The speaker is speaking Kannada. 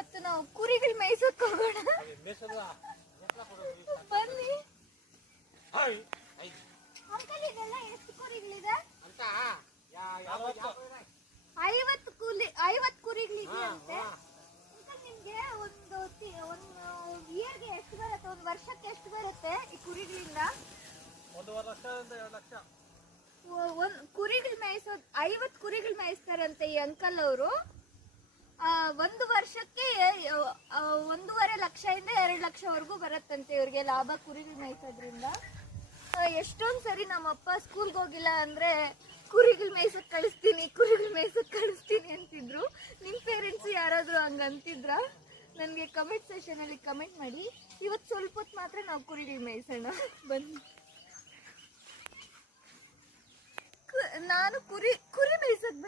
ಇವತ್ತು ನಾವು ಕುರಿಗಳು ಮೇಯ್ಸಕ್ ಹೋಗೋಣ. ಬನ್ನಿ ಅಂಕಲ್, ಇದೆಲ್ಲ ಎಷ್ಟು ಕುರಿಗಳಿದೆ? 50 ಕುರಿಗಳಿದೆಯಂತೆ. ಅಂಕಲ್, ನಿಮ್ಗೆ ಒಂದು ಇಯರ್ಗೆ ಎಷ್ಟು ಬರುತ್ತೆ, ಒಂದು ವರ್ಷಕ್ಕೆ ಎಷ್ಟು ಬರುತ್ತೆ ಈ ಕುರಿಗಳಿಂದ? 1.5 ಲಕ್ಷದಿಂದ 2 ಲಕ್ಷ. ಕುರಿಗಳು ಮೇಯಿಸೋದು 50 ಕುರಿಗಳು ಮೇಯಿಸ್ತಾರಂತೆ ಈ ಅಂಕಲ್ ಅವರು. ಒಂದು ವರ್ಷಕ್ಕೆ 1.5 ಲಕ್ಷದಿಂದ 2 ಲಕ್ಷವರೆಗೂ ಬರುತ್ತಂತೆ ಇವ್ರಿಗೆ ಲಾಭ ಕುರಿಗಳು ಮೇಯಿಸೋದ್ರಿಂದ. ಎಷ್ಟೊಂದ್ ಸರಿ ನಮ್ಮಪ್ಪ ಸ್ಕೂಲ್ಗೆ ಹೋಗಿಲ್ಲ ಅಂದ್ರೆ ಕುರಿಗಳು ಮೇಯ್ಸಕ್ ಕಳಿಸ್ತೀನಿ ಅಂತಿದ್ರು. ನಿಮ್ ಪೇರೆಂಟ್ಸ್ ಯಾರಾದ್ರೂ ಹಂಗ ಅಂತಿದ್ರ? ನನ್ಗೆ ಕಮೆಂಟ್ ಸೆಷನ್ ಅಲ್ಲಿ ಕಮೆಂಟ್ ಮಾಡಿ. ಇವತ್ತು ಸ್ವಲ್ಪ ಹೊತ್ತು ಮಾತ್ರ ನಾವು ಕುರಿಗಳು ಮೇಯಿಸೋಣ ಬನ್ನಿ. ನಾನು ಕುರಿ ಮೇಯ್ಸಕ್